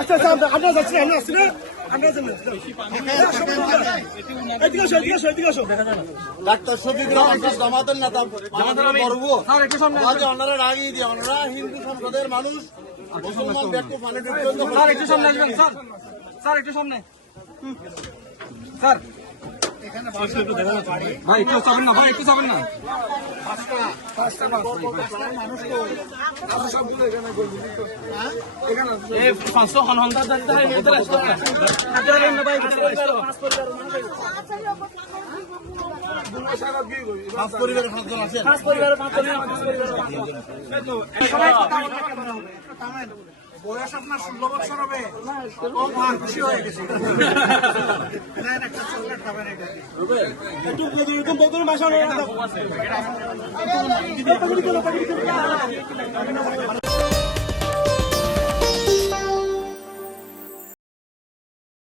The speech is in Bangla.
আচ্ছা আচ্ছা আমরা যাচ্ছি আমরা আসছি না আমরা ডাক্তার শফিকুর রহমান জামাতের নেতা ওনারা রাগিয়ে দিয়ে ওনারা হিন্দু সম্প্রদায়ের মানুষ মুসলমান ব্যক্তি পানি স্যার একটু সামনে আসবেন স্যার, স্যার একটু সামনে স্যার, ভাই একটু চাবেন না, ভাই একটু চাবেন না। পরিবারের 5 জন আছেন। বয়স আপনার 16 বছর হবে খুশি হয়ে গেছে একটা চকলেট খাবেন একটু এরকম বদল বাসা